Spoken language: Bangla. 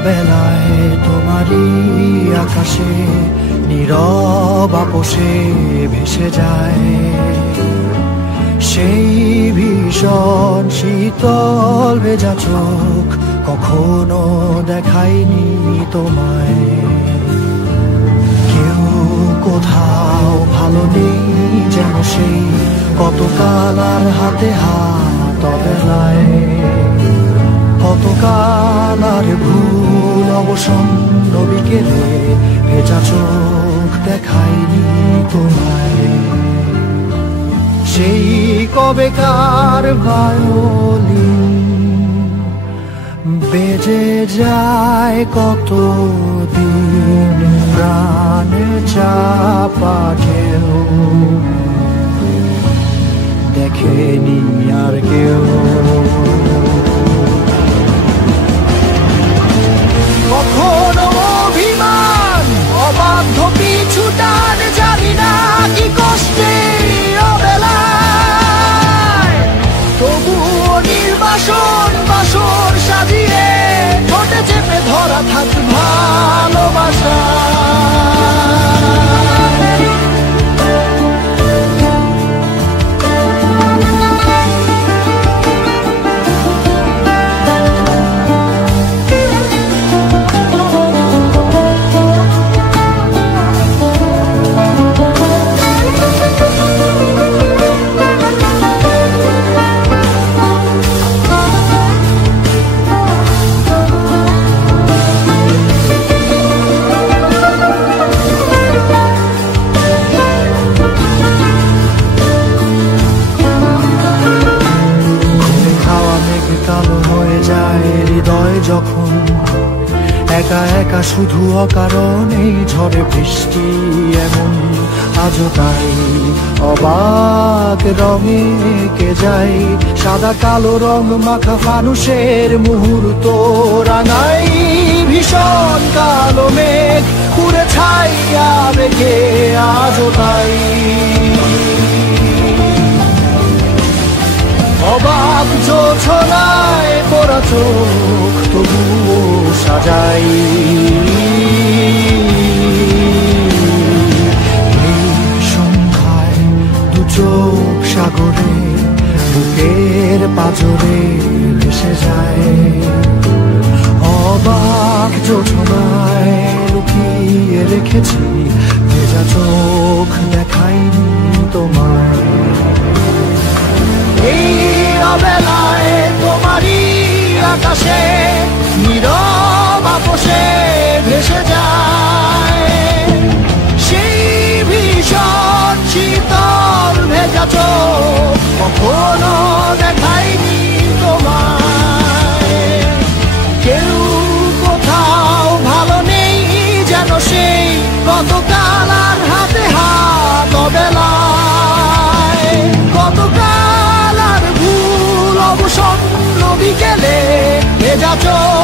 অবেলায় তোমারই আকাশে নীরব আপোষে ভেসে যায় সেই ভীষণ শীতল ভেজা চোখ, কখনো দেখায়নি তোমায়। কেউ কোথাও ভালো নেই যেন সেই কতকাল আর হাতে হাত অবেলায়, কতকাল আর ভুল অবসন্ন বিকেলে ভেজা চোখ দেখায়নি তোমায়। সেই কবেকার ভায়োলিন বেজে যায় কতদিন প্রাণে চাপা ঢেউ, দেখেনি আর কেউ। কখনো অভিমান অবাধ্য পিছু টান, জানি না কি কষ্টে অবেলায়, তবুও নির্বাসন বাসর সাজিয়ে ঠোঁটে চেপে ধরা থাক ভালোবাসা। যখন একা একা শুধু অকারণে ঝড়ে বৃষ্টি এমন, আজও তাই অবাক রঙে কে যায় সাদা কালো রং মাখা ফানুষের মুহূর্ত রাঙাই। ভীষণ কালো মেঘ পুরে ছাইয়া রেখে আজও তাই অবাক জোছনায় পড়া চোখ তবুও সাজাই। এই সন্ধ্যায় দু চোখ সাগরে বুকের পাঁজরে ভেসে যায়, অবাক জোছনায় লুকিয়ে রেখেছি ভেজা চোখ দেখাইনি তোমায়। এই অবেলায় তোমারই আকাশে নীরব আপোষে ভেসে যায় সেই ভীষণ শীতল ভেজা চোখ, কখনো দেখায়নি তোমায়। কেউ কোথাও ভালো নেই যেন সেই কতকাল আর হাতে হাত অবেলায়, কতকাল অবসন্ন বিকেলে ভেজা চোখ